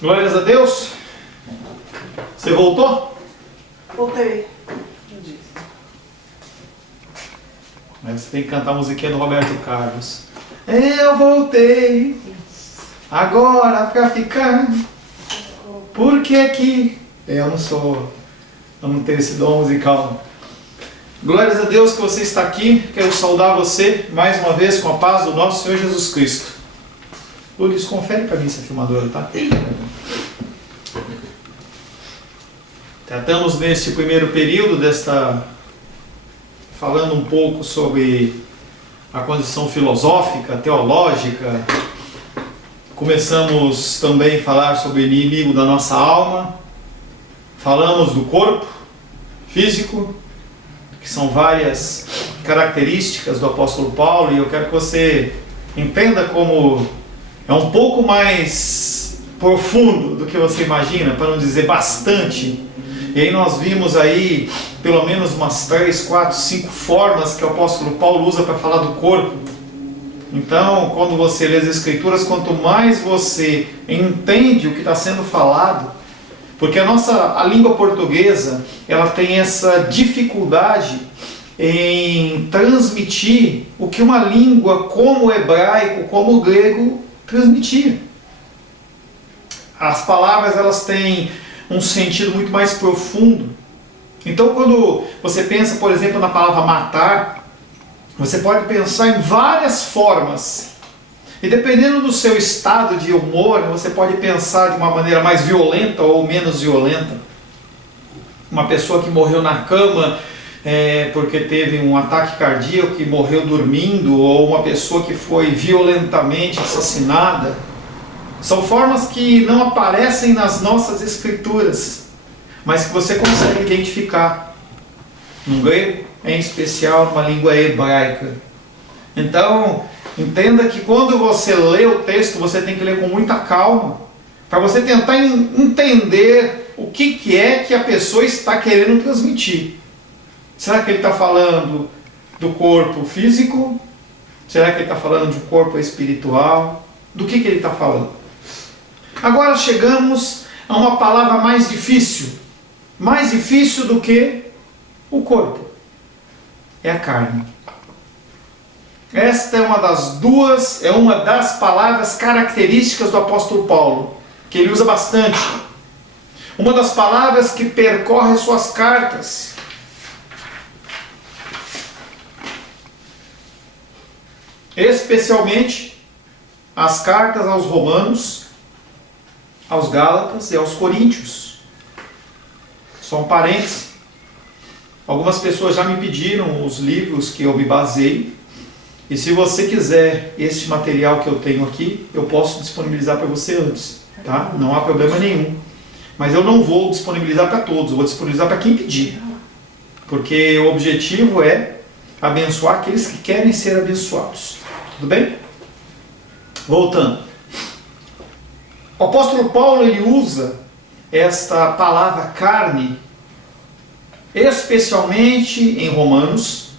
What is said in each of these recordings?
Glórias a Deus. Você voltou? Voltei. Mas você tem que cantar a musiquinha do Roberto Carlos. Eu voltei agora pra ficar. Por que que eu não tenho esse dom musical. Glórias a Deus que você está aqui. Quero saudar você mais uma vez com a paz do nosso Senhor Jesus Cristo. Lourdes, confere para mim essa filmadora, tá? Tratamos neste primeiro período falando um pouco sobre a condição filosófica, teológica. Começamos também a falar sobre o inimigo da nossa alma. Falamos do corpo físico, que são várias características do apóstolo Paulo, e eu quero que você entenda como é um pouco mais profundo do que você imagina, para não dizer bastante. E aí nós vimos aí pelo menos umas 3, 4, 5 formas que o apóstolo Paulo usa para falar do corpo. Então, quando você lê as Escrituras, quanto mais você entende o que está sendo falado, porque a língua portuguesa, ela tem essa dificuldade em transmitir o que uma língua como o hebraico, como o grego, transmitia. As palavras, elas têm um sentido muito mais profundo. Então, quando você pensa, por exemplo, na palavra matar, você pode pensar em várias formas. E dependendo do seu estado de humor, você pode pensar de uma maneira mais violenta ou menos violenta. Uma pessoa que morreu na cama porque teve um ataque cardíaco e morreu dormindo, ou uma pessoa que foi violentamente assassinada. São formas que não aparecem nas nossas escrituras, mas que você consegue identificar no grego, em especial numa língua hebraica. Então, entenda que quando você lê o texto, você tem que ler com muita calma, para você tentar entender o que é que a pessoa está querendo transmitir. Será que ele está falando do corpo físico? Será que ele está falando de um corpo espiritual? Do que ele está falando? Agora chegamos a uma palavra mais difícil do que o corpo. É a carne. Esta é uma das palavras características do apóstolo Paulo, que ele usa bastante. Uma das palavras que percorre suas cartas. Especialmente as cartas aos Romanos, aos Gálatas e aos Coríntios. Só um parênteses. Algumas pessoas já me pediram os livros que eu me baseei. E se você quiser este material que eu tenho aqui, eu posso disponibilizar para você antes. Tá? Não há problema nenhum. Mas eu não vou disponibilizar para todos, eu vou disponibilizar para quem pedir. Porque o objetivo é abençoar aqueles que querem ser abençoados. Tudo bem? Voltando. O apóstolo Paulo, ele usa esta palavra carne, especialmente em Romanos,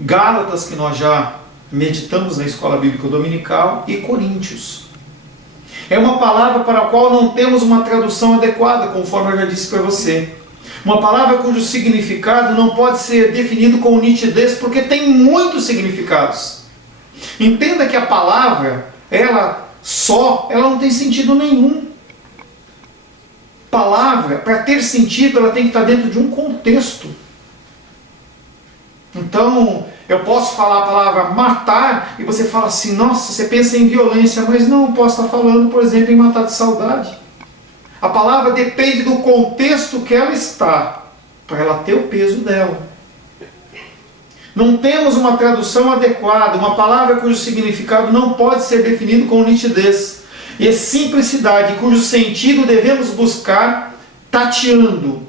Gálatas, que nós já meditamos na escola bíblica dominical, e Coríntios. É uma palavra para a qual não temos uma tradução adequada, conforme eu já disse para você. Uma palavra cujo significado não pode ser definido com nitidez, porque tem muitos significados. Entenda que a palavra, ela não tem sentido nenhum. Palavra, para ter sentido, ela tem que estar dentro de um contexto. Então, eu posso falar a palavra matar, e você fala assim, nossa, você pensa em violência, mas não, eu posso estar falando, por exemplo, em matar de saudade. A palavra depende do contexto que ela está, para ela ter o peso dela. Não temos uma tradução adequada, uma palavra cujo significado não pode ser definido com nitidez e simplicidade, cujo sentido devemos buscar tateando.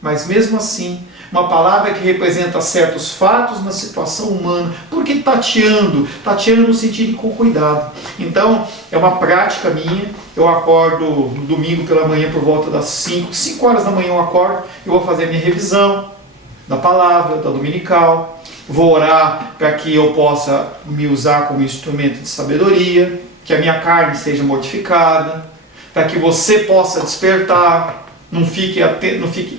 Mas mesmo assim, uma palavra que representa certos fatos na situação humana. Por que tateando? Tateando no sentido de com cuidado. Então, é uma prática minha. Eu acordo no domingo pela manhã por volta das 5 horas da manhã eu acordo, eu vou fazer a minha revisão da palavra, da dominical. Vou orar para que eu possa me usar como instrumento de sabedoria, que a minha carne seja mortificada. para que você possa despertar, não fique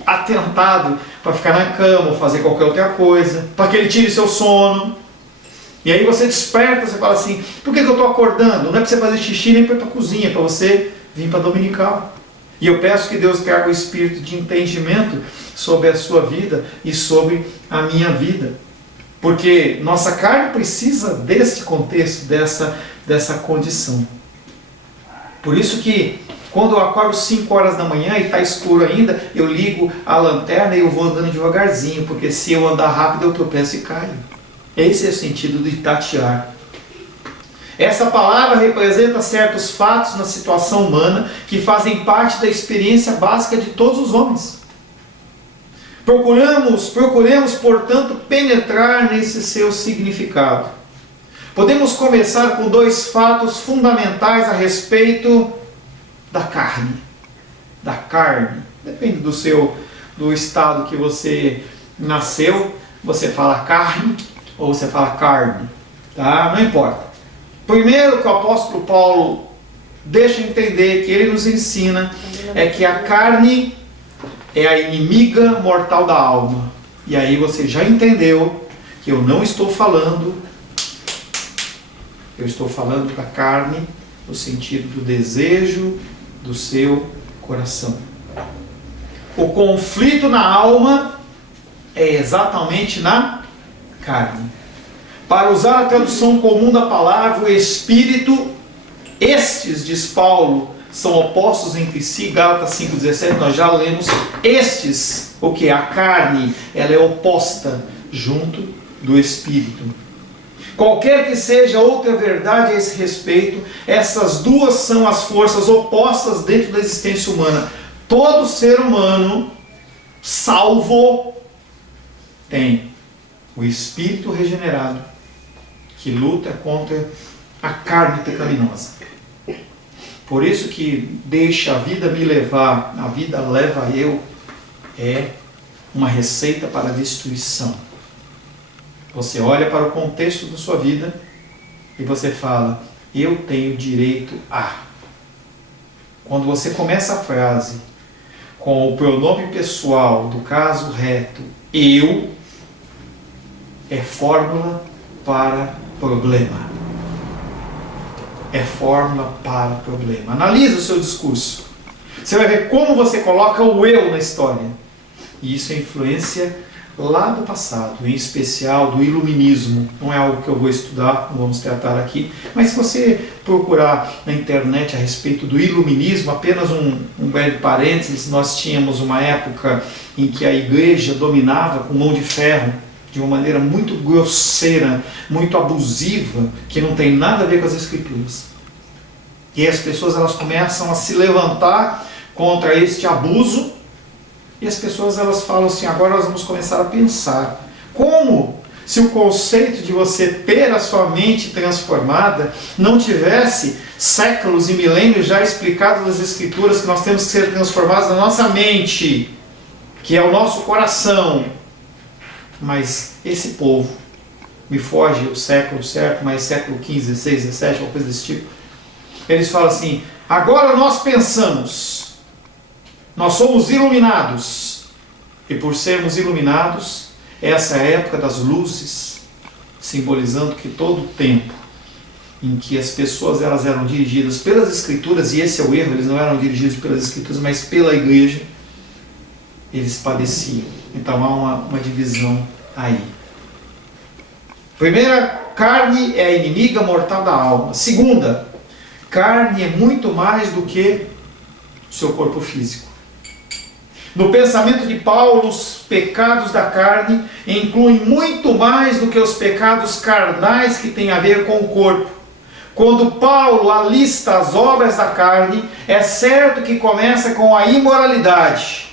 atentado para ficar na cama ou fazer qualquer outra coisa, para que ele tire seu sono. E aí você desperta, você fala assim, por que eu estou acordando? Não é para você fazer xixi nem para ir para a cozinha, é para você vir para a dominical. E eu peço que Deus traga o espírito de entendimento sobre a sua vida e sobre a minha vida. Porque nossa carne precisa deste contexto, dessa condição. Por isso que quando eu acordo 5 horas da manhã e está escuro ainda, eu ligo a lanterna e eu vou andando devagarzinho, porque se eu andar rápido eu tropeço e caio. Esse é o sentido de tatear. Essa palavra representa certos fatos na situação humana que fazem parte da experiência básica de todos os homens. Procuremos, portanto, penetrar nesse seu significado. Podemos começar com 2 fatos fundamentais a respeito da carne. Da carne. Depende do estado que você nasceu. Você fala carne ou você fala carne. Tá? Não importa. Primeiro que o apóstolo Paulo deixa entender, que ele nos ensina, é que a carne é a inimiga mortal da alma. E aí você já entendeu que eu não estou falando, eu estou falando da carne no sentido do desejo do seu coração. O conflito na alma é exatamente na carne. Para usar a tradução comum da palavra, o espírito, estes, diz Paulo, são opostos entre si, Gálatas 5,17, nós já lemos, estes, o que? A carne, ela é oposta junto do espírito. Qualquer que seja outra verdade a esse respeito, essas duas são as forças opostas dentro da existência humana. Todo ser humano, salvo, tem o espírito regenerado, que luta contra a carne pecaminosa. Por isso que deixa a vida me levar, a vida leva eu, é uma receita para a destruição. Você olha para o contexto da sua vida e você fala, eu tenho direito a. Quando você começa a frase com o pronome pessoal do caso reto, eu, é fórmula para problema. É fórmula para problema. Analisa o seu discurso. Você vai ver como você coloca o eu na história. E isso é influência lá do passado, em especial do iluminismo. Não é algo que eu vou estudar, não vamos tratar aqui. Mas se você procurar na internet a respeito do iluminismo, apenas um breve parênteses, nós tínhamos uma época em que a igreja dominava com mão de ferro, de uma maneira muito grosseira, muito abusiva, que não tem nada a ver com as escrituras. E as pessoas elas começam a se levantar contra este abuso, e as pessoas elas falam assim, agora nós vamos começar a pensar, como se o conceito de você ter a sua mente transformada não tivesse séculos e milênios já explicado nas escrituras, que nós temos que ser transformados na nossa mente, que é o nosso coração. Mas esse povo, me foge o século certo, mas século XV, XVI, XVII, alguma coisa desse tipo, eles falam assim, agora nós pensamos, nós somos iluminados, e por sermos iluminados, essa é a época das luzes, simbolizando que todo o tempo em que as pessoas elas eram dirigidas pelas escrituras, e esse é o erro, eles não eram dirigidos pelas escrituras, mas pela igreja, eles padeciam. Então há uma divisão aí. Primeira, carne é a inimiga mortal da alma. Segunda, carne é muito mais do que o seu corpo físico. No pensamento de Paulo, os pecados da carne incluem muito mais do que os pecados carnais que têm a ver com o corpo. Quando Paulo alista as obras da carne, é certo que começa com a imoralidade,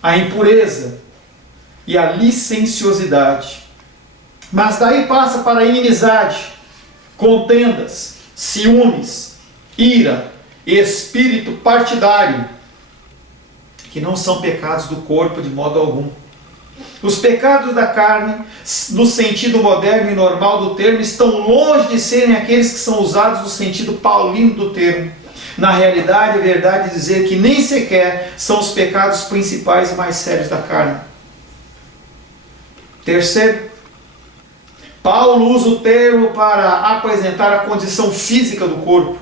a impureza e a licenciosidade. Mas daí passa para a inimizade, contendas, ciúmes, ira, espírito partidário, que não são pecados do corpo de modo algum. Os pecados da carne, no sentido moderno e normal do termo, estão longe de serem aqueles que são usados no sentido paulino do termo. Na realidade, é verdade dizer que nem sequer são os pecados principais e mais sérios da carne. Terceiro, Paulo usa o termo para apresentar a condição física do corpo.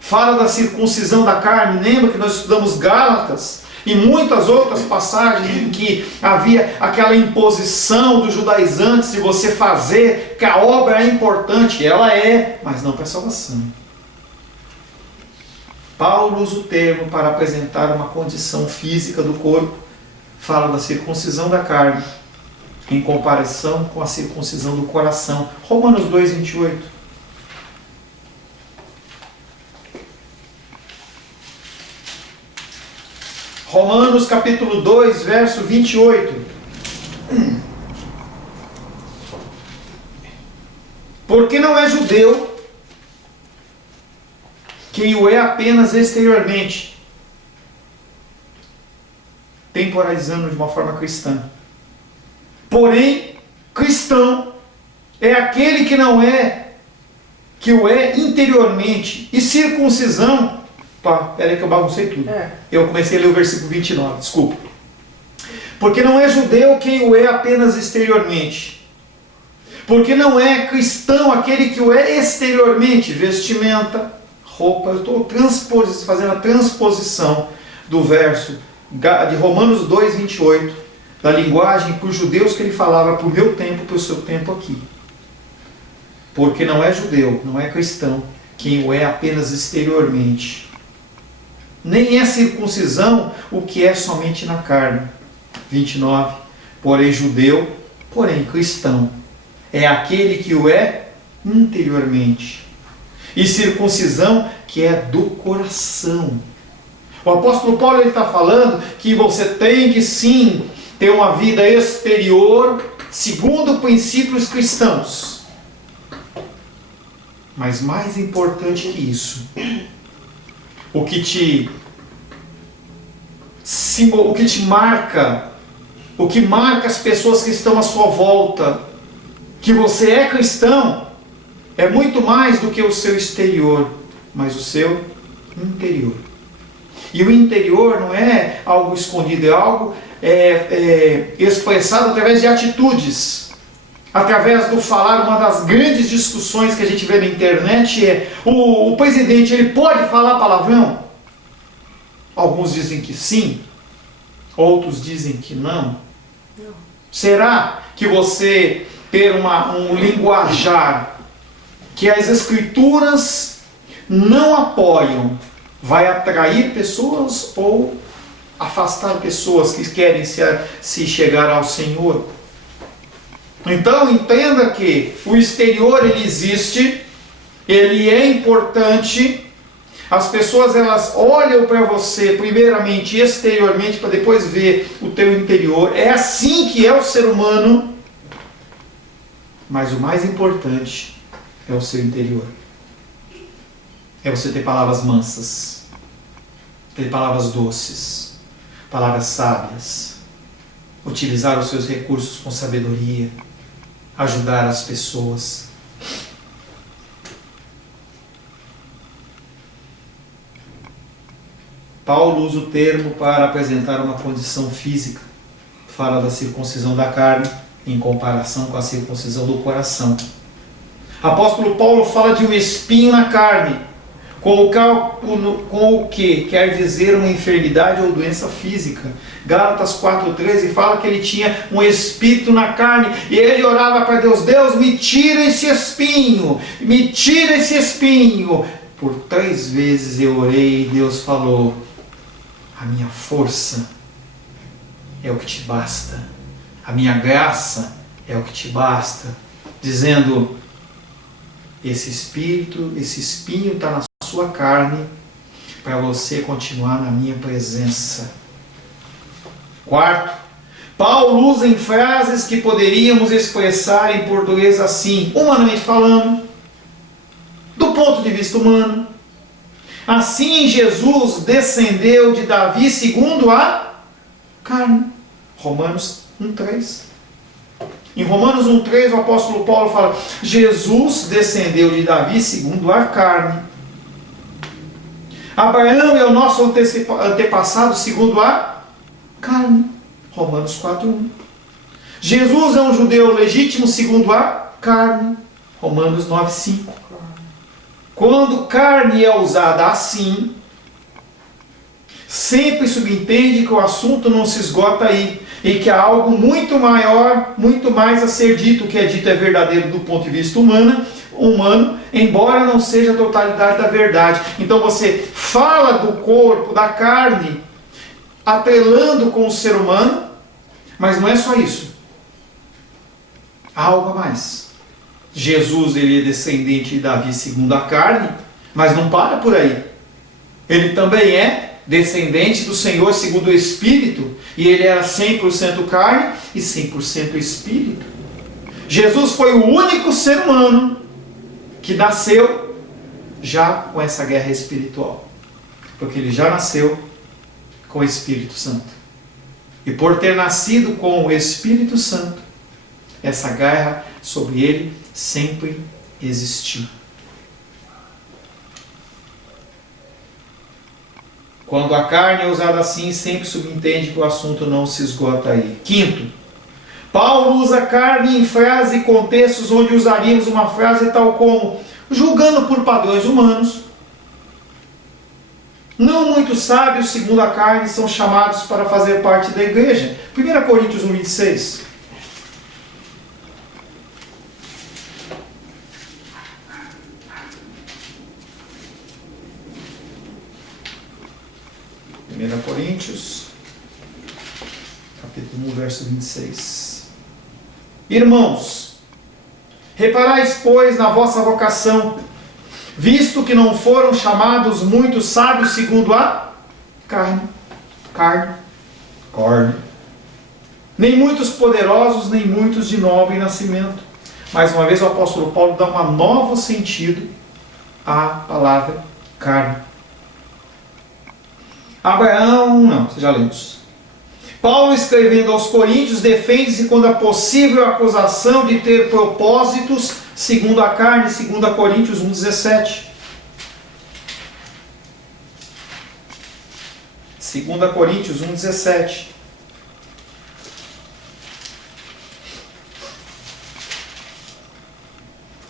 Fala da circuncisão da carne. Lembra que nós estudamos Gálatas e muitas outras passagens em que havia aquela imposição dos judaizantes de você fazer, que a obra é importante, ela é, mas não para a salvação. Paulo usa o termo para apresentar uma condição física do corpo. Fala da circuncisão da carne em comparação com a circuncisão do coração. Romanos 2, 28. Romanos capítulo 2, verso 28. Porque não é judeu quem o é apenas exteriormente, temporalizando de uma forma cristã. Porém, cristão é aquele que não é, que o é interiormente. E circuncisão, peraí que eu baguncei tudo. Eu comecei a ler o versículo 29, desculpa. Porque não é judeu quem o é apenas exteriormente. Porque não é cristão aquele que o é exteriormente, vestimenta, roupa. Eu estou fazendo a transposição do verso de Romanos 2, 28, da linguagem para os judeus que ele falava para o meu tempo, para o seu tempo aqui. Porque não é judeu, não é cristão, quem o é apenas exteriormente. Nem é circuncisão o que é somente na carne. 29. Porém judeu, porém cristão, é aquele que o é interiormente. E circuncisão que é do coração. O apóstolo Paulo está falando que você tem que sim ter uma vida exterior segundo princípios cristãos. Mas mais importante que isso, o que te marca, o que marca as pessoas que estão à sua volta, que você é cristão, é muito mais do que o seu exterior, mas o seu interior. E o interior não é algo escondido, é algo expressado através de atitudes, através do falar. Uma das grandes discussões que a gente vê na internet é: o presidente, ele pode falar palavrão? Alguns dizem que sim, outros dizem que não. Será que você ter um linguajar que as escrituras não apoiam vai atrair pessoas ou afastar pessoas que querem se chegar ao Senhor? Então entenda que o exterior ele existe, ele é importante. As pessoas elas olham para você primeiramente exteriormente para depois ver o teu interior. É assim que é o ser humano. Mas o mais importante é o seu interior. É você ter palavras mansas, ter palavras doces, palavras sábias, utilizar os seus recursos com sabedoria, ajudar as pessoas. Paulo usa o termo para apresentar uma condição física. Fala da circuncisão da carne em comparação com a circuncisão do coração. Apóstolo Paulo fala de um espinho na carne, com o que quer dizer uma enfermidade ou doença física. Gálatas 4,13 fala que ele tinha um espírito na carne e ele orava para Deus: Deus, me tira esse espinho, me tira esse espinho. Por 3 vezes eu orei e Deus falou: a minha força é o que te basta, a minha graça é o que te basta. Dizendo: esse espírito, esse espinho está na sua carne para você continuar na minha presença. Quarto, Paulo usa em frases que poderíamos expressar em português assim, humanamente falando, do ponto de vista humano. Assim Jesus descendeu de Davi segundo a carne. Romanos 1:3. Em Romanos 1:3 o apóstolo Paulo fala: Jesus descendeu de Davi segundo a carne. Abraão é o nosso antepassado segundo a carne. Romanos 4:1. Jesus é um judeu legítimo segundo a carne. Romanos 9:5. Quando carne é usada assim, sempre subentende que o assunto não se esgota aí, e que há algo muito maior, muito mais a ser dito. O que é dito é verdadeiro do ponto de vista humano, embora não seja a totalidade da verdade. Então você fala do corpo, da carne, atrelando com o ser humano, mas não é só isso. Há algo a mais. Jesus, ele é descendente de Davi segundo a carne, mas não para por aí. Ele também é descendente do Senhor segundo o Espírito, e ele era 100% carne e 100% Espírito. Jesus foi o único ser humano que nasceu já com essa guerra espiritual, porque ele já nasceu com o Espírito Santo. E por ter nascido com o Espírito Santo, essa guerra sobre ele sempre existiu. Quando a carne é usada assim, sempre subentende que o assunto não se esgota aí. Quinto, Paulo usa carne em frases e contextos onde usaríamos uma frase tal como: julgando por padrões humanos, não muitos sábios segundo a carne são chamados para fazer parte da igreja. 1 Coríntios 1:26. 1 Coríntios, capítulo 1, verso 26. Irmãos, reparais, pois, na vossa vocação, visto que não foram chamados muitos sábios segundo a carne, nem muitos poderosos, nem muitos de nobre nascimento. Mais uma vez o apóstolo Paulo dá um novo sentido à palavra carne. Abraão, não, vocês já lemos. Paulo, escrevendo aos Coríntios, defende-se contra a possível acusação de ter propósitos segundo a carne, segundo Coríntios 1:17. 2 Coríntios 1:17.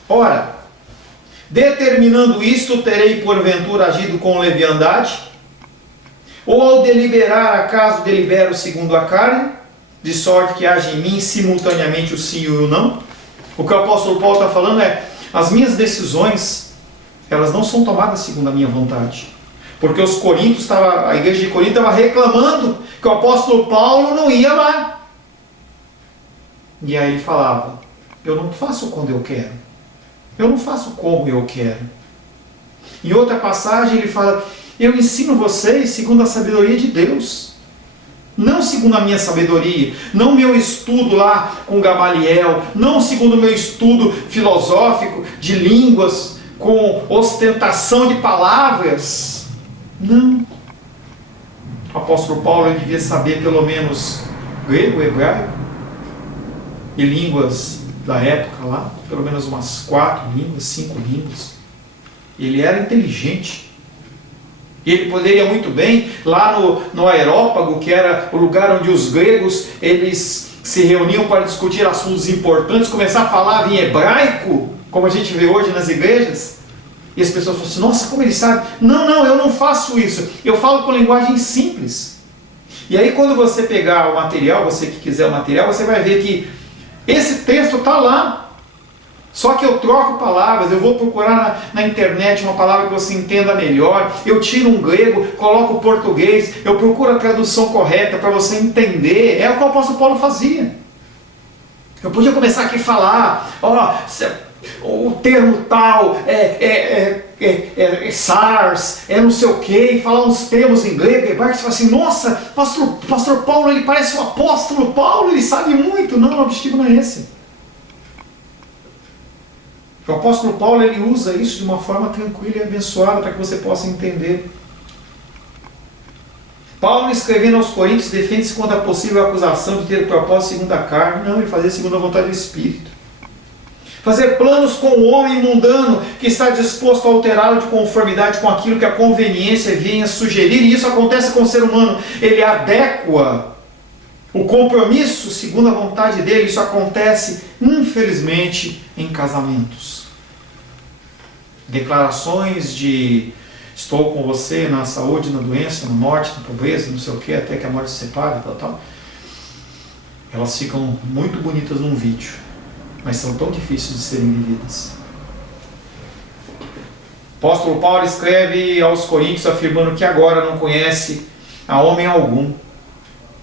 Ora, determinando isto, terei porventura agido com leviandade? Ou ao deliberar, acaso delibero segundo a carne, de sorte que haja em mim simultaneamente o sim e o não? O que o apóstolo Paulo está falando é: as minhas decisões, elas não são tomadas segundo a minha vontade. Porque os coríntios, a igreja de Corinto estava reclamando que o apóstolo Paulo não ia lá. E aí ele falava: eu não faço quando eu quero, eu não faço como eu quero. Em outra passagem ele fala: eu ensino vocês segundo a sabedoria de Deus, não segundo a minha sabedoria, não meu estudo lá com Gamaliel, não segundo o meu estudo filosófico de línguas, com ostentação de palavras. Não. O apóstolo Paulo ele devia saber pelo menos grego, hebraico e línguas da época lá, pelo menos umas 4 línguas, 5 línguas. Ele era inteligente. Ele poderia muito bem, lá no Areópago, que era o lugar onde os gregos eles se reuniam para discutir assuntos importantes, começar a falar em hebraico, como a gente vê hoje nas igrejas, e as pessoas falam assim: nossa, como ele sabe? Não, eu não faço isso, eu falo com linguagem simples. E aí quando você pegar o material, você que quiser o material, você vai ver que esse texto está lá. Só que eu troco palavras, eu vou procurar na internet uma palavra que você entenda melhor, eu tiro um grego, coloco o português, eu procuro a tradução correta para você entender. É o que o apóstolo Paulo fazia. Eu podia começar aqui a falar, o termo tal é SARS, é não sei o que, e falar uns termos em grego, e você fala assim: nossa, pastor Paulo, ele parece o apóstolo Paulo, ele sabe muito. Não, o objetivo não é esse. O apóstolo Paulo ele usa isso de uma forma tranquila e abençoada para que você possa entender. Paulo, escrevendo aos Coríntios, defende-se contra a possível acusação de ter propósito segundo a carne. Não, ele fazia segundo a vontade do Espírito. Fazer planos com o homem mundano que está disposto a alterá-lo de conformidade com aquilo que a conveniência venha sugerir. E isso acontece com o ser humano. Ele adequa o compromisso segundo a vontade dele. Isso acontece, infelizmente, em casamentos. Declarações de estou com você na saúde, na doença, na morte, na pobreza, não sei o que, até que a morte se separe, tal. Elas ficam muito bonitas num vídeo, mas são tão difíceis de serem vividas. O apóstolo Paulo escreve aos Coríntios afirmando que agora não conhece a homem algum,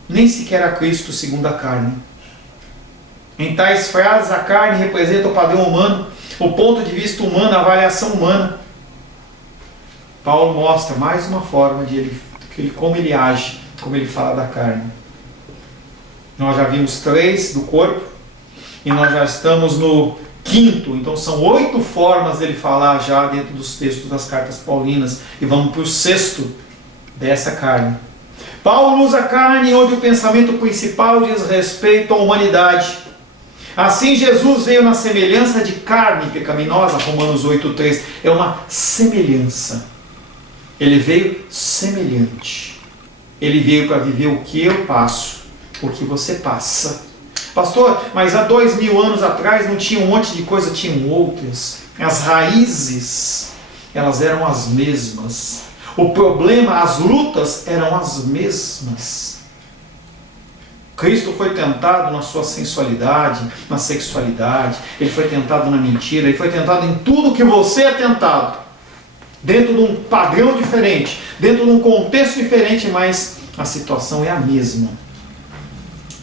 nem sequer a Cristo segundo a carne. Em tais frases, a carne representa o padrão humano, o ponto de vista humano, a avaliação humana. Paulo mostra mais uma forma de como ele age, como ele fala da carne. Nós já vimos 3 do corpo e nós já estamos no 5º, então são 8 formas dele falar já dentro dos textos das cartas paulinas, e vamos para o 6º dessa carne. Paulo usa a carne onde o pensamento principal diz respeito à humanidade. Assim Jesus veio na semelhança de carne pecaminosa, Romanos 8,3, é uma semelhança. Ele veio semelhante. Ele veio para viver o que eu passo, o que você passa. Pastor, mas há 2000 anos atrás não tinha um monte de coisa, tinham outras. As raízes, elas eram as mesmas. O problema, as lutas eram as mesmas. Cristo foi tentado na sua sensualidade, na sexualidade, ele foi tentado na mentira, ele foi tentado em tudo que você é tentado. Dentro de um padrão diferente, dentro de um contexto diferente, mas a situação é a mesma.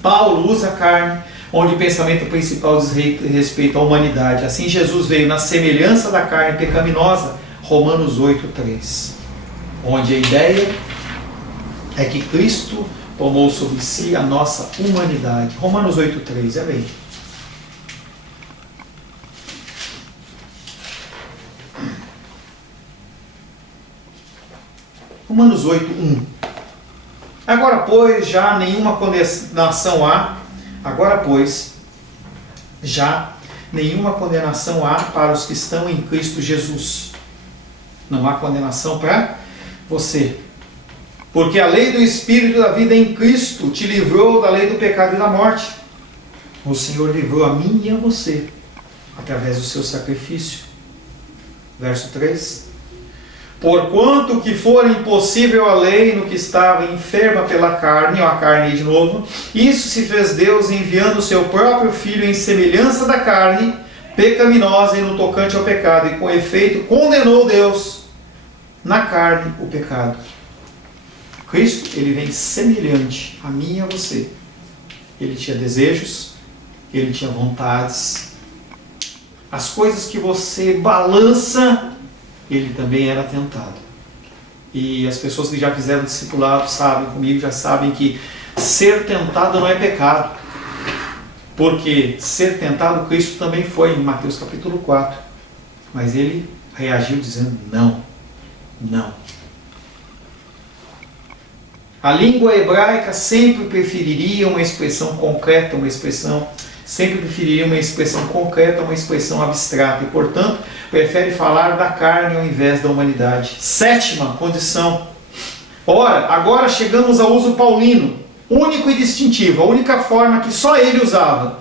Paulo usa a carne, onde o pensamento principal diz respeito à humanidade. Assim Jesus veio na semelhança da carne pecaminosa, Romanos 8,3. Onde a ideia é que Cristo tomou sobre si a nossa humanidade. Romanos 8,3, é bem. Romanos 8,1. Agora, pois, já nenhuma condenação há. Agora, pois, já nenhuma condenação há para os que estão em Cristo Jesus. Não há condenação para você. Porque a lei do Espírito da vida em Cristo te livrou da lei do pecado e da morte. O Senhor livrou a mim e a você, através do seu sacrifício. Verso 3. Porquanto que for impossível a lei no que estava enferma pela carne, ou a carne de novo, isso se fez Deus enviando o seu próprio Filho em semelhança da carne, pecaminosa e no tocante ao pecado, e com efeito condenou Deus na carne o pecado. Cristo, ele vem semelhante a mim e a você. Ele tinha desejos, ele tinha vontades. As coisas que você balança, ele também era tentado. E as pessoas que já fizeram discipulado sabem comigo, já sabem que ser tentado não é pecado. Porque ser tentado, Cristo também foi, em Mateus capítulo 4. Mas ele reagiu dizendo não, não. A língua hebraica sempre preferiria uma expressão concreta, sempre preferiria uma expressão concreta a uma expressão abstrata. E, portanto, prefere falar da carne ao invés da humanidade. 7ª condição. Ora, agora chegamos ao uso paulino, único e distintivo, a única forma que só ele usava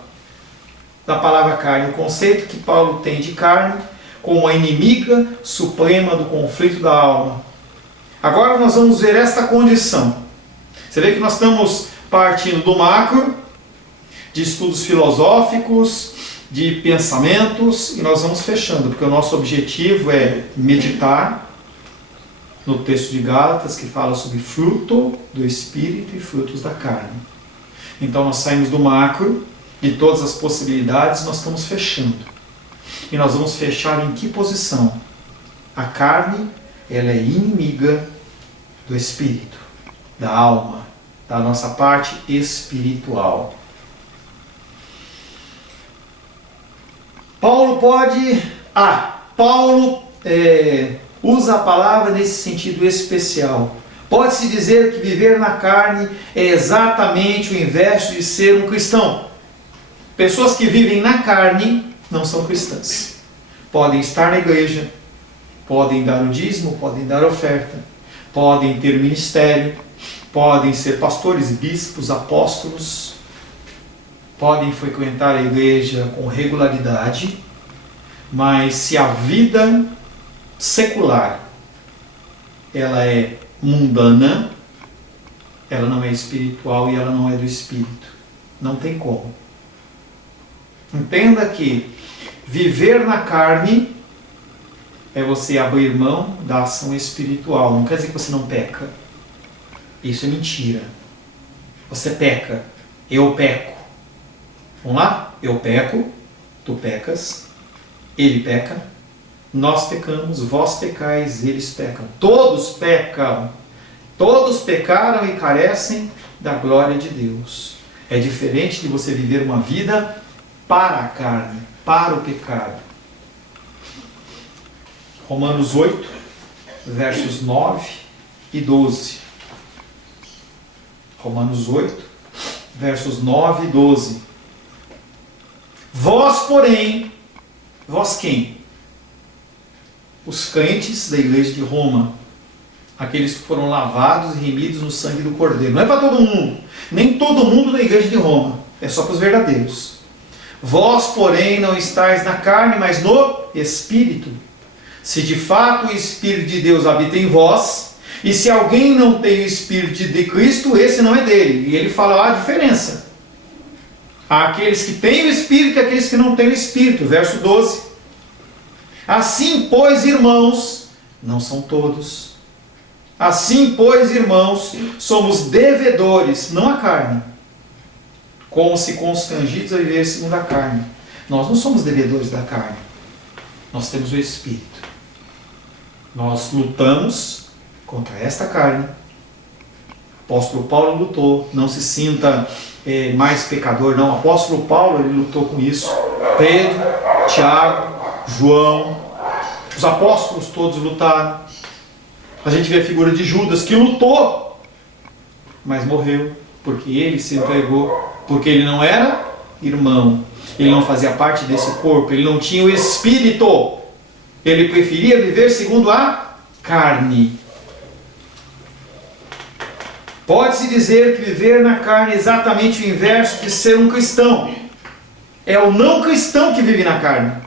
da palavra carne. O conceito que Paulo tem de carne como a inimiga suprema do conflito da alma. Agora nós vamos ver esta condição. Você vê que nós estamos partindo do macro, de estudos filosóficos, de pensamentos, e nós vamos fechando, porque o nosso objetivo é meditar no texto de Gálatas, que fala sobre fruto do Espírito e frutos da carne. Então nós saímos do macro, de todas as possibilidades, nós estamos fechando. E nós vamos fechar em que posição? A carne, ela é inimiga do Espírito, da alma, da nossa parte espiritual. Paulo usa a palavra nesse sentido especial. Pode-se dizer que viver na carne é exatamente o inverso de ser um cristão. Pessoas que vivem na carne não são cristãs. Podem estar na igreja, podem dar o dízimo, podem dar oferta, podem ter ministério, podem ser pastores, bispos, apóstolos, podem frequentar a igreja com regularidade, mas se a vida secular ela é mundana, ela não é espiritual e ela não é do Espírito. Não tem como. Entenda que viver na carne é você abrir mão da ação espiritual. Não quer dizer que você não peca. Isso é mentira. Você peca. Eu peco. Vamos lá? Eu peco. Tu pecas. Ele peca. Nós pecamos. Vós pecais. Eles pecam. Todos pecam. Todos pecaram e carecem da glória de Deus. É diferente de você viver uma vida para a carne, para o pecado. Romanos 8, versos 9 e 12. Romanos 8, versos 9 e 12. Vós, porém, vós quem? Os crentes da igreja de Roma. Aqueles que foram lavados e remidos no sangue do Cordeiro. Não é para todo mundo. Nem todo mundo da igreja de Roma. É só para os verdadeiros. Vós, porém, não estáis na carne, mas no Espírito. Se de fato o Espírito de Deus habita em vós, e se alguém não tem o Espírito de Cristo, esse não é dele. E ele fala a diferença. Há aqueles que têm o Espírito e aqueles que não têm o Espírito. Verso 12. Assim, pois, irmãos, não são todos. Assim, pois, irmãos, somos devedores, não a carne, como se constrangidos a viver segundo a carne. Nós não somos devedores da carne. Nós temos o Espírito. Nós lutamos contra esta carne. O apóstolo Paulo lutou. Não se sinta mais pecador, não. O apóstolo Paulo ele lutou com isso. Pedro, Tiago, João, os apóstolos todos lutaram. A gente vê a figura de Judas que lutou, mas morreu, porque ele se entregou, porque ele não era irmão, ele não fazia parte desse corpo, ele não tinha o Espírito, ele preferia viver segundo a carne. Pode-se dizer que viver na carne é exatamente o inverso de ser um cristão. É o não cristão que vive na carne.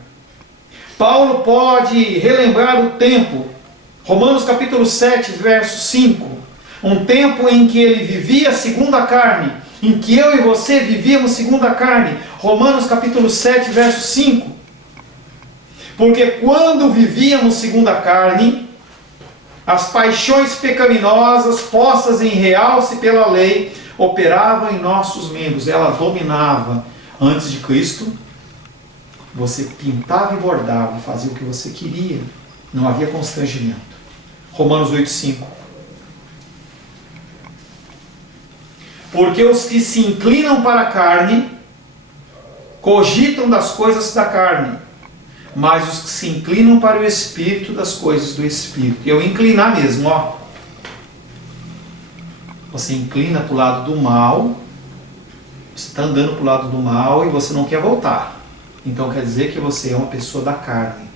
Paulo pode relembrar o tempo, Romanos capítulo 7, verso 5, um tempo em que ele vivia segundo a carne, em que eu e você vivíamos segundo a carne. Romanos capítulo 7, verso 5. Porque quando vivíamos segundo a carne, as paixões pecaminosas postas em realce pela lei operavam em nossos membros, ela dominava. Antes de Cristo, você pintava e bordava, fazia o que você queria, não havia constrangimento. Romanos 8,5. Porque os que se inclinam para a carne cogitam das coisas da carne, mas os que se inclinam para o Espírito, das coisas do Espírito. E eu inclinar mesmo, ó. Você inclina para o lado do mal, você está andando para o lado do mal e você não quer voltar. Então quer dizer que você é uma pessoa da carne.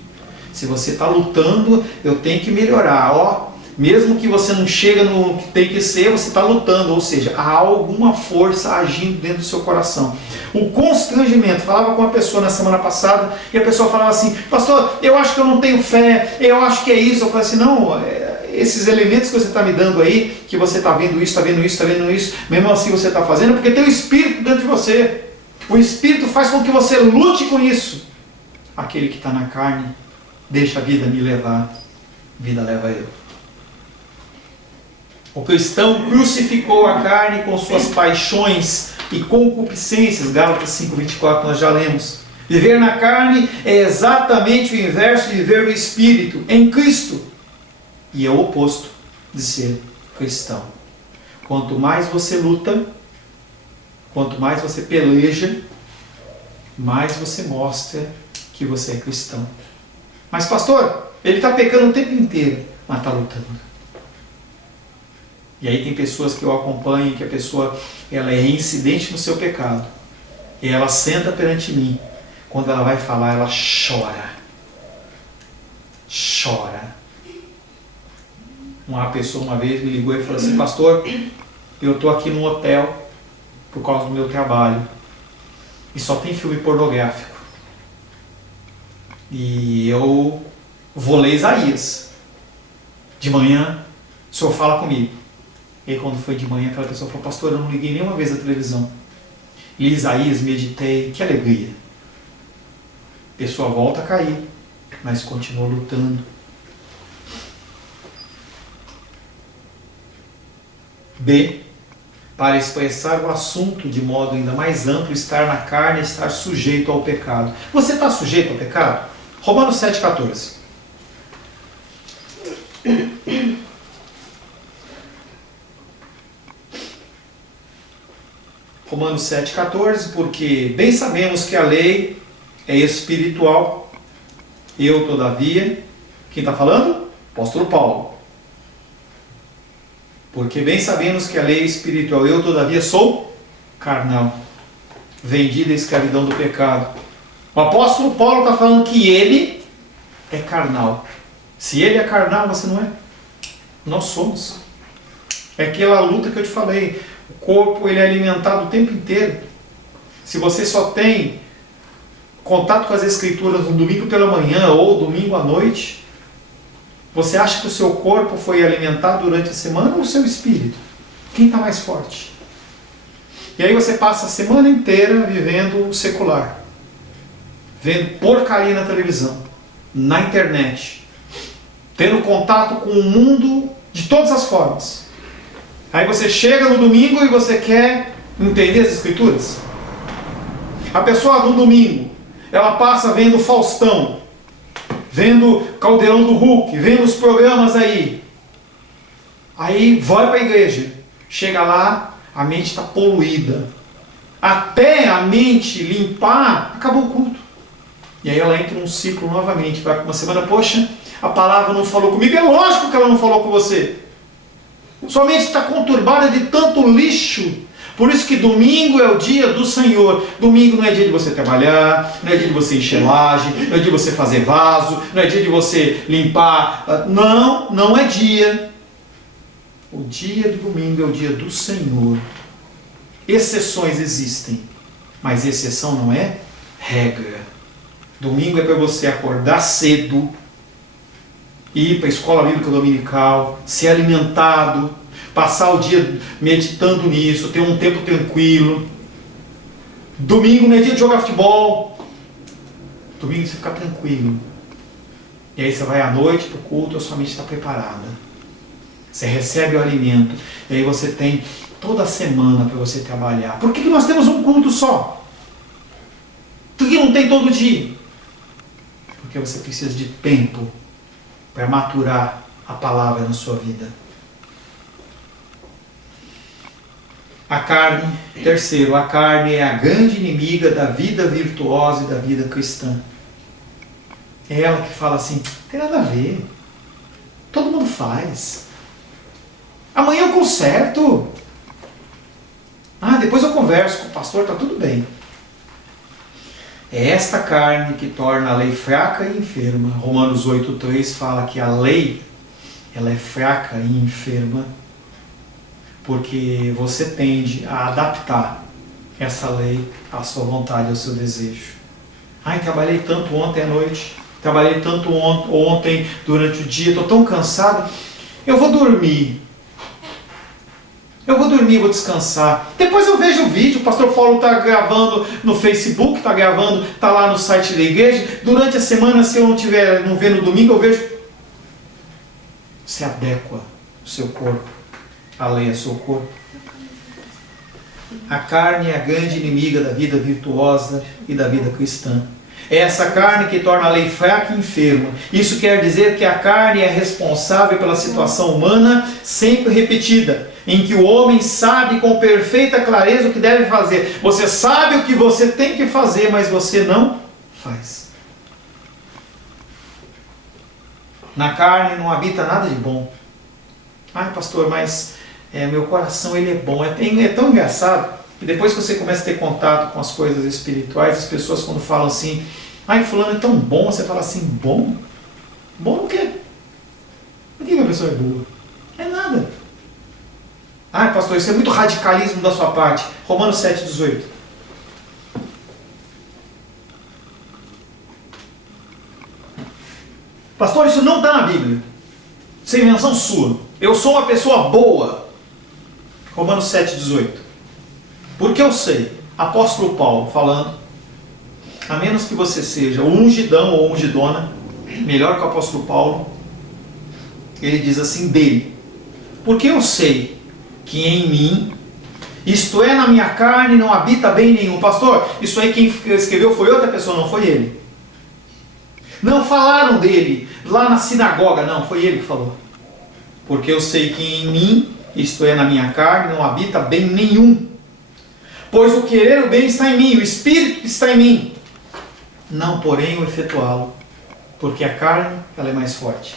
Se você está lutando, eu tenho que melhorar. Ó, mesmo que você não chega no que tem que ser, você está lutando. Ou seja, há alguma força agindo dentro do seu coração. O constrangimento. Falava com uma pessoa na semana passada e a pessoa falava assim: pastor, eu acho que eu não tenho fé, eu acho que é isso. Eu falei assim: não, esses elementos que você está me dando aí, que você está vendo isso, está vendo isso, está vendo isso, mesmo assim você está fazendo, porque tem o Espírito dentro de você. O Espírito faz com que você lute com isso. Aquele que está na carne, deixa a vida me levar, vida leva eu. O cristão crucificou a carne com suas paixões e concupiscências. Gálatas 5,24 nós já lemos. Viver na carne é exatamente o inverso de viver no Espírito, em Cristo. E é o oposto de ser cristão. Quanto mais você luta, quanto mais você peleja, mais você mostra que você é cristão. Mas pastor, ele está pecando o tempo inteiro, mas está lutando. E aí tem pessoas que eu acompanho, que a pessoa ela é reincidente no seu pecado. E ela senta perante mim. Quando ela vai falar, ela chora. Chora. Uma pessoa uma vez me ligou e falou assim: pastor, eu estou aqui num hotel por causa do meu trabalho e só tem filme pornográfico. E eu vou ler Isaías. De manhã, o senhor fala comigo. E aí quando foi de manhã, aquela pessoa falou: pastor, eu não liguei nenhuma vez a televisão. Li Isaías, meditei, que alegria. A pessoa volta a cair, mas continua lutando. B. Para expressar o assunto de modo ainda mais amplo, estar na carne, estar sujeito ao pecado. Você está sujeito ao pecado? Romanos 7,14. Romanos 7,14, porque bem sabemos que a lei é espiritual. Eu, todavia, quem está falando? Apóstolo Paulo. Porque bem sabemos que a lei é espiritual. Eu, todavia, sou carnal, vendido à escravidão do pecado. O apóstolo Paulo está falando que ele é carnal. Se ele é carnal, você não é. Nós somos. É aquela luta que eu te falei. O corpo ele é alimentado o tempo inteiro. Se você só tem contato com as escrituras no domingo pela manhã ou domingo à noite, você acha que o seu corpo foi alimentado durante a semana ou o seu espírito? Quem está mais forte? E aí você passa a semana inteira vivendo o secular, vendo porcaria na televisão, na internet, tendo contato com o mundo de todas as formas. Aí você chega no domingo e você quer entender as escrituras. A pessoa no domingo, ela passa vendo Faustão, vendo Caldeirão do Hulk, vendo os programas aí. Aí vai para a igreja, chega lá, a mente está poluída. Até a mente limpar, acabou o culto. E aí ela entra num ciclo novamente, vai para uma semana, poxa, a palavra não falou comigo. É lógico que ela não falou com você. Sua mente está conturbada de tanto lixo. Por isso que domingo é o dia do Senhor. Domingo não é dia de você trabalhar, não é dia de você encher laje, não é dia de você fazer vaso, não é dia de você limpar. Não, não é dia. O dia do domingo é o dia do Senhor. Exceções existem, mas exceção não é regra. Domingo é para você acordar cedo, ir para a escola bíblica dominical, ser alimentado, passar o dia meditando nisso, ter um tempo tranquilo. Domingo não é dia de jogar futebol. Domingo você fica tranquilo. E aí você vai à noite para o culto, a sua mente está preparada. Você recebe o alimento. E aí você tem toda a semana para você trabalhar. Por que nós temos um culto só? Por que não tem todo dia? Porque você precisa de tempo para maturar a palavra na sua vida. A carne, terceiro, a carne é a grande inimiga da vida virtuosa e da vida cristã. É ela que fala assim, não tem nada a ver. Todo mundo faz. Amanhã eu conserto. Depois eu converso com o pastor, está tudo bem. É esta carne que torna a lei fraca e enferma. Romanos 8,3 fala que a lei ela é fraca e enferma porque você tende a adaptar essa lei à sua vontade, ao seu desejo. Trabalhei tanto ontem à noite, trabalhei tanto ontem durante o dia, estou tão cansado, eu vou dormir. Vou descansar. Depois eu vejo o vídeo, o pastor Paulo está gravando no Facebook, está gravando, está lá no site da igreja. Durante a semana, se eu não ver no domingo, eu vejo. Se adequa o seu corpo. A lei é seu corpo. A carne é a grande inimiga da vida virtuosa e da vida cristã. É essa carne que torna a lei fraca e enferma. Isso quer dizer que a carne é responsável pela situação humana sempre repetida, em que o homem sabe com perfeita clareza o que deve fazer. Você sabe o que você tem que fazer, mas você não faz. Na carne não habita nada de bom. Pastor, mas meu coração ele é bom. É tão engraçado que depois que você começa a ter contato com as coisas espirituais, as pessoas quando falam assim, ai, fulano é tão bom, você fala assim, bom? Bom o quê? Por que a pessoa é boa? É nada. Ai, pastor, isso é muito radicalismo da sua parte. Romanos 7,18. Pastor, isso não está na Bíblia. Isso é invenção sua. Eu sou uma pessoa boa. Romanos 7,18. Porque eu sei, apóstolo Paulo falando, a menos que você seja ungidão ou ungidona, melhor que o apóstolo Paulo, ele diz assim dele. Porque eu sei que em mim, isto é, na minha carne, não habita bem nenhum. Pastor, isso aí quem escreveu foi outra pessoa, não foi ele. Não falaram dele lá na sinagoga, não, foi ele que falou. Porque eu sei que em mim, isto é, na minha carne, não habita bem nenhum. Pois o querer o bem está em mim, o Espírito está em mim. Não, porém, o efetuá-lo. Porque a carne, ela é mais forte.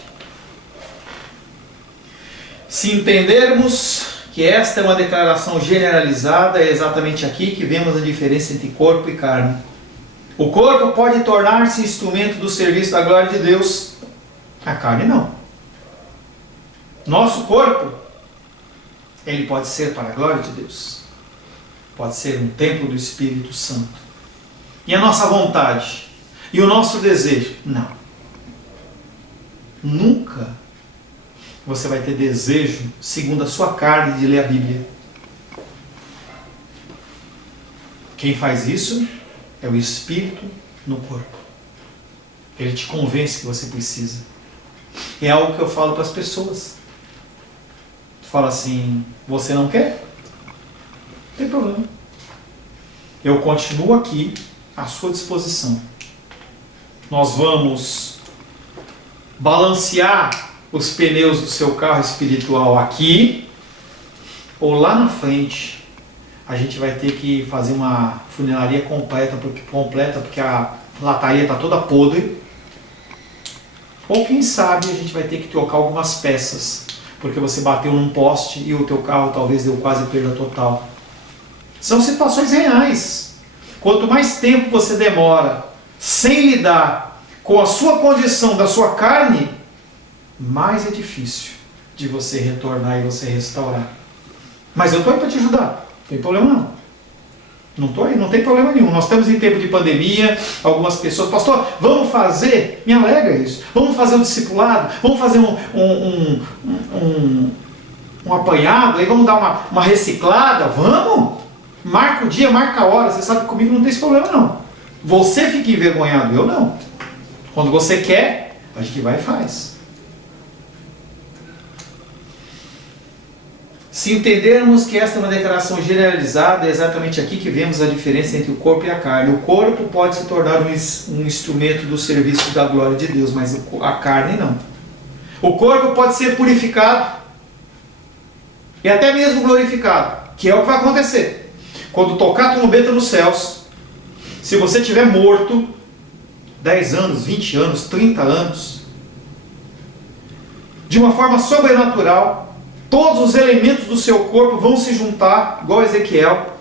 Se entendermos que esta é uma declaração generalizada, é exatamente aqui que vemos a diferença entre corpo e carne. O corpo pode tornar-se instrumento do serviço da glória de Deus, a carne não. Nosso corpo, ele pode ser para a glória de Deus, pode ser um templo do Espírito Santo. E a nossa vontade, e o nosso desejo, não. Nunca você vai ter desejo, segundo a sua carne, de ler a Bíblia. Quem faz isso é o Espírito no corpo. Ele te convence que você precisa. É algo que eu falo para as pessoas. Tu fala assim, você não quer? Não tem problema. Eu continuo aqui à sua disposição. Nós vamos balancear os pneus do seu carro espiritual aqui, ou lá na frente a gente vai ter que fazer uma funilaria completa porque a lataria está toda podre, ou quem sabe a gente vai ter que trocar algumas peças, porque você bateu num poste e o teu carro talvez deu quase perda total. São situações reais. Quanto mais tempo você demora sem lidar com a sua condição da sua carne, mais é difícil de você retornar e você restaurar. Mas eu estou aí para te ajudar. Não tem problema não. Não estou aí, não tem problema nenhum. Nós estamos em tempo de pandemia, algumas pessoas, pastor, vamos fazer, me alegra isso, vamos fazer um discipulado, vamos fazer um apanhado, aí vamos dar uma reciclada, vamos? Marca o dia, marca a hora, você sabe que comigo não tem esse problema não. Você fica envergonhado, eu não. Quando você quer, a gente vai e faz. Se entendermos que esta é uma declaração generalizada, é exatamente aqui que vemos a diferença entre o corpo e a carne. O corpo pode se tornar um instrumento do serviço da glória de Deus, mas a carne não. O corpo pode ser purificado e até mesmo glorificado, que é o que vai acontecer. Quando tocar a trombeta nos céus, se você estiver morto, 10 anos, 20 anos, 30 anos, de uma forma sobrenatural, todos os elementos do seu corpo vão se juntar, igual Ezequiel,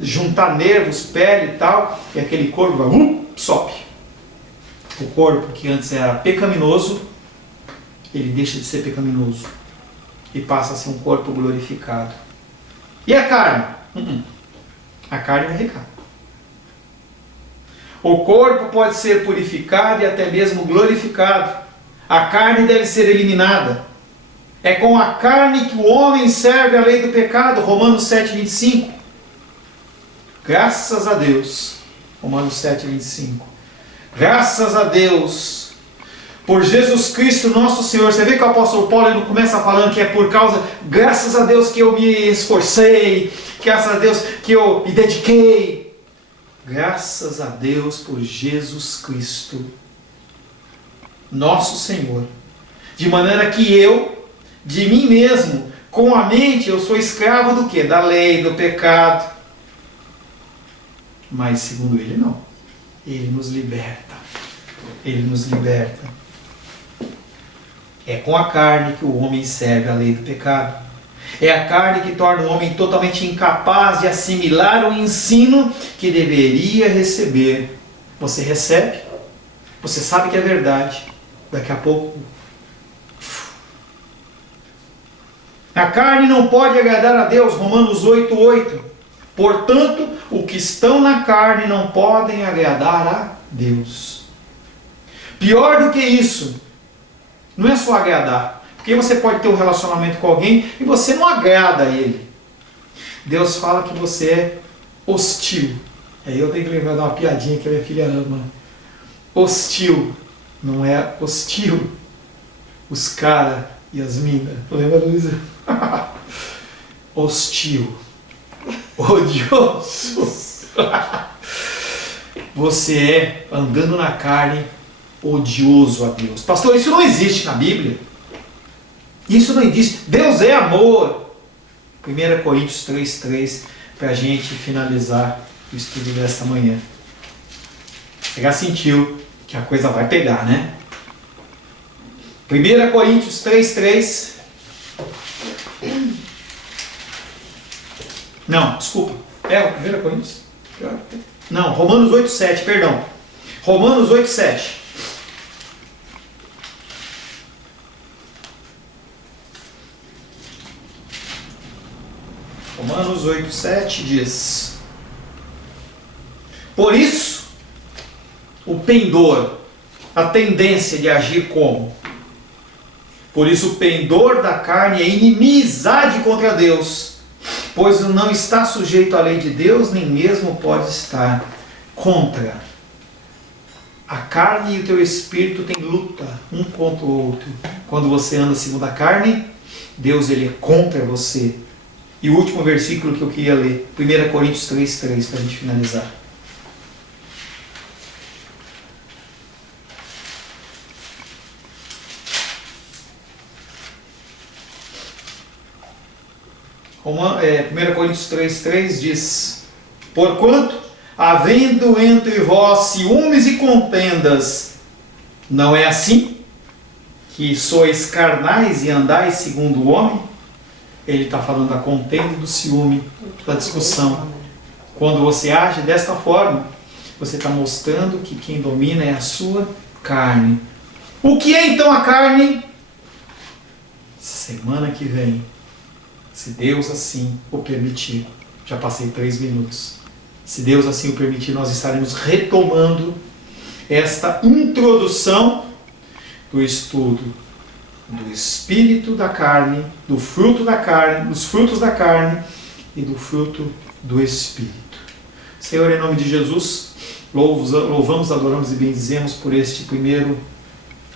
juntar nervos, pele e tal, e aquele corpo vai, sobe. O corpo que antes era pecaminoso, ele deixa de ser pecaminoso e passa a ser um corpo glorificado. E a carne? A carne vai ficar. O corpo pode ser purificado e até mesmo glorificado. A carne deve ser eliminada. É com a carne que o homem serve a lei do pecado, Romanos 7,25. Graças a Deus, Romanos 7,25. Graças a Deus, por Jesus Cristo nosso Senhor. Você vê que o apóstolo Paulo ele começa falando que é por causa, graças a Deus que eu me esforcei, graças a Deus que eu me dediquei. Graças a Deus por Jesus Cristo, nosso Senhor. De maneira que eu, de mim mesmo, com a mente, eu sou escravo do quê? Da lei, do pecado. Mas segundo Ele não. Ele nos liberta. Ele nos liberta. É com a carne que o homem serve a lei do pecado. É a carne que torna o homem totalmente incapaz de assimilar o ensino que deveria receber. Você recebe, você sabe que é verdade, daqui a pouco... A carne não pode agradar a Deus, Romanos 8:8. Portanto, os que estão na carne não podem agradar a Deus. Pior do que isso, não é só agradar. Porque você pode ter um relacionamento com alguém e você não agrada a ele. Deus fala que você é hostil. Aí eu tenho que lembrar de uma piadinha que a minha filha ama. Hostil, não é hostil. Os caras e as minas. Lembra, Luísa? Hostil. Odioso. Você é, andando na carne, odioso a Deus. Pastor, isso não existe na Bíblia. Isso não existe. Deus é amor. 1 Coríntios 3:3, para a gente finalizar o estudo desta manhã. Você já sentiu que a coisa vai pegar, né? 1 Coríntios 3:3. Não, desculpa. É o 1 Coríntios? Não, Romanos 8:7, perdão. Romanos 8:7. Romanos 8:7 diz: por isso, o pendor, a tendência de agir como? Por isso o pendor da carne é inimizade contra Deus, pois não está sujeito à lei de Deus, nem mesmo pode estar contra. A carne e o teu espírito têm luta um contra o outro. Quando você anda segundo a carne, Deus ele é contra você. E o último versículo que eu queria ler, 1 Coríntios 3:3, para a gente finalizar. É, 1 Coríntios 3:3 diz: porquanto, havendo entre vós ciúmes e contendas, não é assim? Que sois carnais e andais segundo o homem? Ele está falando da contenda e do ciúme, da discussão. Quando você age desta forma, você está mostrando que quem domina é a sua carne. O que é então a carne? Semana que vem, se Deus assim o permitir. Já passei 3 minutos. Se Deus assim o permitir, nós estaremos retomando esta introdução do estudo do espírito da carne, do fruto da carne, dos frutos da carne e do fruto do espírito. Senhor, em nome de Jesus, louvamos, adoramos e bendizemos por este primeiro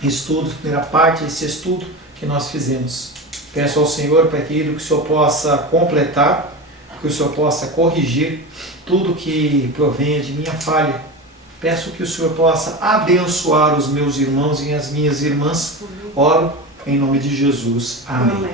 estudo, primeira parte desse estudo que nós fizemos. Peço ao Senhor, Pai querido, que o Senhor possa completar, que o Senhor possa corrigir tudo que provenha de minha falha. Peço que o Senhor possa abençoar os meus irmãos e as minhas irmãs. Oro em nome de Jesus. Amém.